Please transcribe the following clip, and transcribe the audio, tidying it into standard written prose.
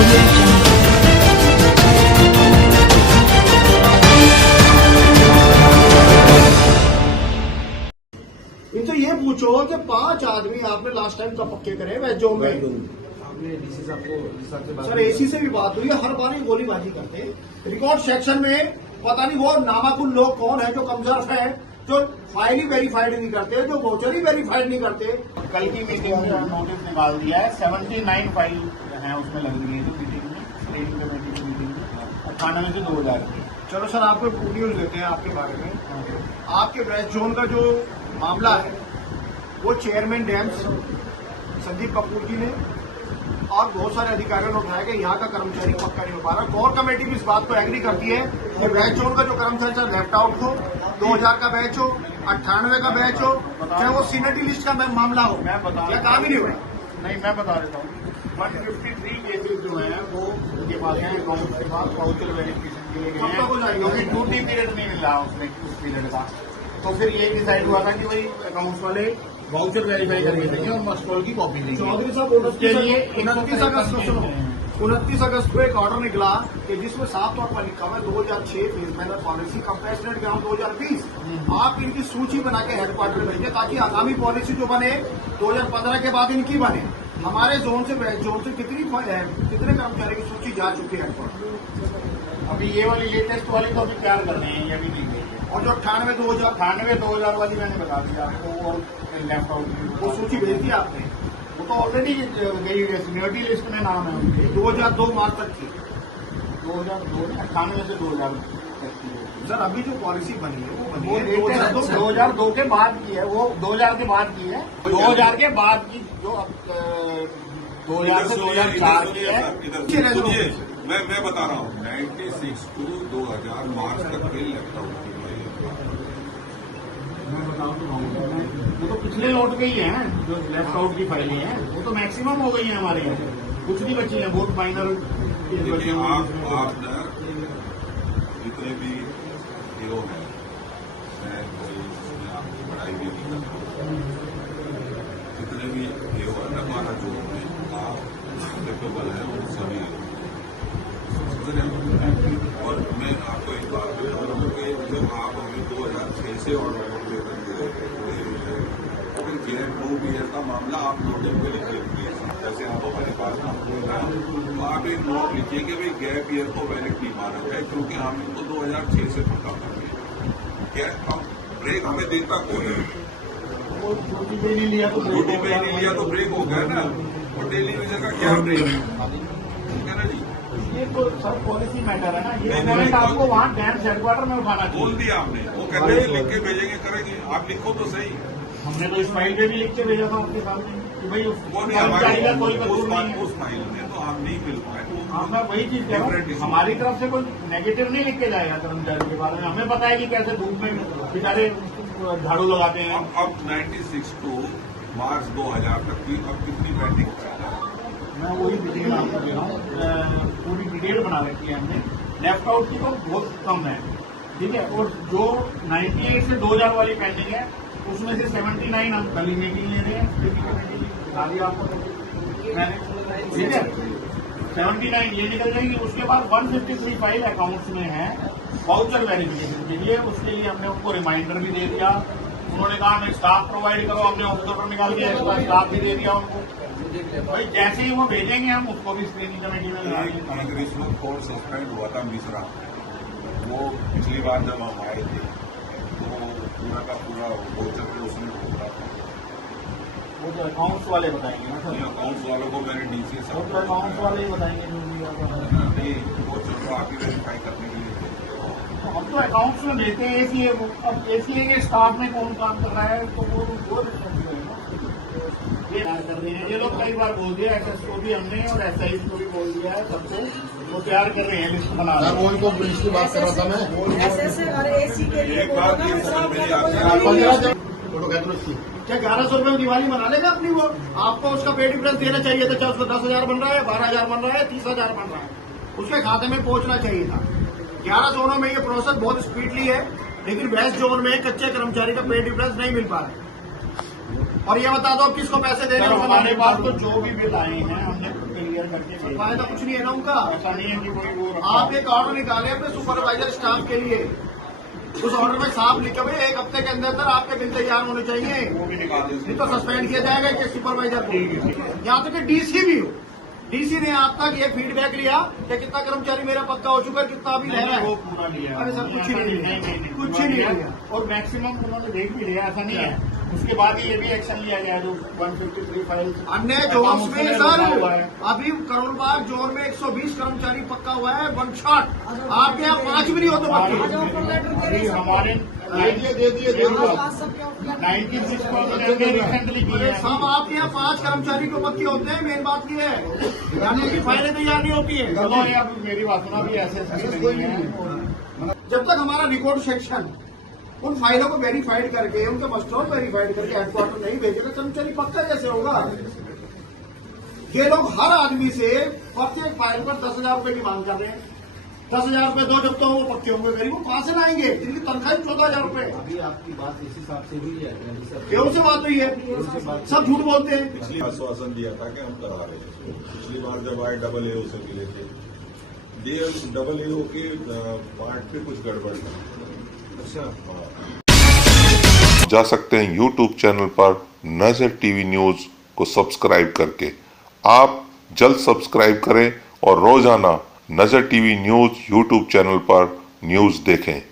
audio jungle. इनसे ये पूछो कि 5 आदमी आपने लास्ट टाइम कब पक्के करे वेज जोन में? आपने डीसी साहब से बात सर एसी से भी बात हुई है, हर बार ही गोलीबाजी करते हैं। रिकॉर्ड सेक्शन में पता नहीं वो नामाकुल लोग कौन है जो कमजोर है, जो फाइल ही वेरीफाइड नहीं करते, जो वोचर ही वेरीफाइड नहीं करते। कल की मीटिंग में नोटिस निकाल दिया है, 79 फाइल है उसमें लग रही है जो मीटिंग में, स्टेडिंग कमेटी की मीटिंग में 98 से 2000 की। चलो सर आपको न्यूज देते हैं आपके बारे में। आपके वेस्ट जोन का जो मामला है वो चेयरमैन डैम्स संदीप कपूर जी ने और बहुत सारे अधिकारियों ने उठाया कि यहाँ का कर्मचारी पक्का नहीं हो पा रहा। कोर कमेटी भी इस बात को एग्री करती है कि बैच जोन का जो कर्मचारी चाहे लेफ्ट आउट हो, 2000 का बैच हो, 98 का बैच हो, चाहे वो सीनियरिटी लिस्ट का मामला हो, मैं बता या काम ही नहीं हो रहा। नहीं, मैं बता देता हूँ 153 केसेज जो है वो उनके पास हैं, अकाउंट के पास वाउचर वेरिफिकेशन के लिए गए हैं, क्योंकि ड्यूटी पीरियड नहीं मिल रहा उसमें उस पीरियड का। तो फिर ये डिसाइड हुआ था कि भाई अकाउंट्स वाले वाउचर वेरीफाई करके देंगे और मस्टॉल की कॉपी देंगे। चौधरी साहब उसके लिए 29 अगस्त को सुनो, 29 अगस्त को एक ऑर्डर निकला कि जिसमें साफ तौर पर लिखा हुआ है 2006 phase manner policy compassionate ground 2020। आप इनकी सूची बना के हेडक्वार्टर भेजें ताकि आगामी पॉलिसी जो बने 2015 के बाद इनकी बने। हमारे जोन से वेस्ट जोन से कितने कर्मचारी की सूची जा चुकी है हेडक्वार्टर? अभी ये वाली लेटेस्ट वाली तो अभी तैयार कर रहे हैं, ये अभी नहीं गई है। और जो 98-2000 वाली मैंने बता दिया आपको, वो लेफ्ट आउट वो सूची भेज दी आपने, वो तो ऑलरेडी गई हुई है, सीनियरिटी लिस्ट में नाम है उनके। 2002 मार्च तक की। 2002 98 से 2000 तक की। सर अभी जो पॉलिसी बनी है वो बनी वो है 2002 के बाद की है, वो 2000 के बाद की है, 2000 के बाद की जो 2000 से 2004 की है। सुनिए, मैं बता रहा हूँ 96 to 2000 मार्च तक के लेफ्ट आउट की मैं बताऊँ तो वो तो पिछले लौट गई हैं, जो लेफ्ट आउट की फाइलें हैं वो तो मैक्सिमम हो गई हैं हमारे यहाँ, कुछ नहीं बची हैं, बहुत माइनर। देखिए आप ना जितने भी हीरो हैं, मैं कोई इसमें आपकी बड़ाई भी नहीं करता, जितने भी हीरो है ना हमारा जो में आप कैपेबल है वो सभी। और मैं आपको एक बात बता रहा हूँ कि जब आप हमें 2006 से ऑर्डर लेकर दे रहे थे, फिर गैप 2 ईयर का मामला आप नोटिस पे लिख लीजिए। जैसे आप हमारे पास ना तो आप एक नोट लिखिए कि भाई गैप ईयर को वैलिड नहीं माना जाए, क्योंकि हम इनको 2006 से पक्का कर दिए। क्या अब ब्रेक हमें देता कौन है? ड्यूटी पे नहीं लिया तो ड्यूटी पे नहीं लिया तो ब्रेक हो गया ना, और डेली यूजर का क्या ब्रेक है ना जी? ये तो सब पॉलिसी मैटर है ना, ये पॉइंट आपको वहाँ डैम्स हेडक्वार्टर में उठाना बोल चाहिए। दिया आपने, वो कहते हैं लिख के भेजेंगे करेंगे, आप लिखो तो सही। हमने तो इस फाइल पे भी लिख के भेजा था आपके सामने कि भाई उस वो नहीं कर्मचारी का कोई हमारे कसूर नहीं है। उस फाइल में तो आप नहीं मिल पाए। हाँ, मैं वही चीज कह रहा हूँ, हमारी तरफ से कोई नेगेटिव नहीं लिख के जाएगा कर्मचारी के बारे में। हमें पता है कि कैसे धूप में बेचारे झाड़ू लगाते हैं। अब 96 to मार्च 2000 तक की अब कितनी पेंडिंग है? मैं वही डिटेल आपको दे रहा हूँ, पूरी डिटेल बना रखी है हमने। लेफ्ट आउट की तो बहुत कम है, ठीक है, और जो 98 से 2000 वाली पेंडिंग है उसमें से 79 हम कल ही मीटिंग ले रहे हैं, बता दिया आपको मैंने, ठीक है। 79 ये निकल जाएंगे, उसके बाद 153 फाइल अकाउंट्स में है वाउचर वेरिफिकेशन के लिए। उसके लिए हमने उनको रिमाइंडर भी दे दिया, उन्होंने कहा हमें स्टाफ प्रोवाइड करो, हमने ऑब्जर्वर निकाल के एक्स्ट्रा स्टाफ भी दे दिया उनको। भाई जैसे ही वो भेजेंगे हम उसको भी स्क्रीनिंग कमेटी में लगा देंगे। ग्रीष्म कोर्स सस्पेंड हुआ था मिश्रा, वो पिछली बार जब हम आए थे तो पूरा का पूरा वोचर पे उसने बोला था। वो तो अकाउंट्स वाले बताएंगे ना सर, अकाउंट्स वालों को मैंने डीसी वो तो अकाउंट्स वाले ही बताएंगे जो भी नहीं वोचर को आप ही वेरीफाई करने के लिए। हम तो अकाउंट्स में देते हैं एसीए को। अब एसीए के स्टाफ में कौन काम कर रहा है तो वो ये कर रहे हैं। ये लोग कई बार बोल दिया, एसएस को भी हमने और एसआई को भी बोल दिया है, सबको वो तैयार कर रहे हैं, लिस्ट बना रहे हैं। वो इनको पुलिस की बात कर रहा था मैं। एसएस और एसी के लिए एक बात ये समझ में नहीं आती। 15 फोटो कहते उसकी क्या 1100 रुपये में दिवाली मना लेगा अपनी? वो आपको उसका पे डिफरेंस देना चाहिए था, चाहे उसको 10,000 बन रहा है, 12,000 बन रहा है, 30,000 बन रहा है, उसके खाते में पहुंचना चाहिए था। 11 जोनों में ये प्रोसेस बहुत स्पीडली है, लेकिन वेस्ट जोन में कच्चे कर्मचारी का पे डिफरेंस नहीं मिल पा रहा है। और ये बता दो अब किसको पैसे देने हमारे पास तो जो भी बिल आए हैं हमने क्लियर करके भेज फायदा कुछ नहीं है ना उनका। ऐसा नहीं है कि कोई वो आप एक ऑर्डर निकाले अपने सुपरवाइजर स्टाफ के लिए, उस ऑर्डर में साफ लिखा भाई 1 हफ्ते के अंदर आपके बिल तैयार होने चाहिए, वो भी निकाल दें। नहीं तो सस्पेंड किया जाएगा कि सुपरवाइजर को। यहाँ तक कि डीसी भी हो, डीसी ने आप तक ये फीडबैक लिया कि कितना कर्मचारी मेरा पक्का हो चुका है, कितना अभी रह रहा वो है। पूरा लिया। अरे सर, कुछ ही नहीं लिया। नहीं, कुछ ही नहीं लिया। और मैक्सिमम उन्होंने देख भी लिया, ऐसा नहीं है। उसके बाद ही ये भी एक्शन लिया गया जो 153 फाइल अन्य जोन में सर अभी करोल बाग जोन में 120 कर्मचारी पक्का हुआ है, 1 शॉट। आपके यहाँ 5 भी नहीं होते पक्के। अभी हमारे दे दिए 96 ने रिसेंटली की अरे है। साहब आपके यहाँ 5 कर्मचारी को पक्के होते हैं, मेन बात ये है, यानी कि फाइलें तैयार नहीं होती है। चलो ये अब मेरी बात सुना भी ऐसे नहीं है। जब तक हमारा रिकॉर्ड सेक्शन उन फाइलों को वेरीफाइड करके उनके मस्टोर वेरीफाइड करके हेडक्वार्टर नहीं भेजेगा, कर्मचारी पक्का कैसे होगा? ये लोग हर आदमी से प्रत्येक फाइल पर 10,000 रुपए की मांग कर रहे हैं। 10,000 रुपए दो, जब तो वो पक्के होंगे गरीब, वो कहां से लाएंगे? जिनकी तनख्वाह 14,000 रुपए। अभी आपकी बात इस हिसाब से हुई है केवल से बात हुई है, सब झूठ बोलते हैं। पिछली आश्वासन दिया था कि हम करा रहे हैं। पिछली बार जब आए AA से मिले थे, AA के पार्ट पे कुछ गड़बड़ था। जा सकते हैं YouTube चैनल पर नजर टीवी न्यूज को सब्सक्राइब करके। आप जल्द सब्सक्राइब करें और रोजाना नजर टीवी न्यूज YouTube चैनल पर न्यूज देखें।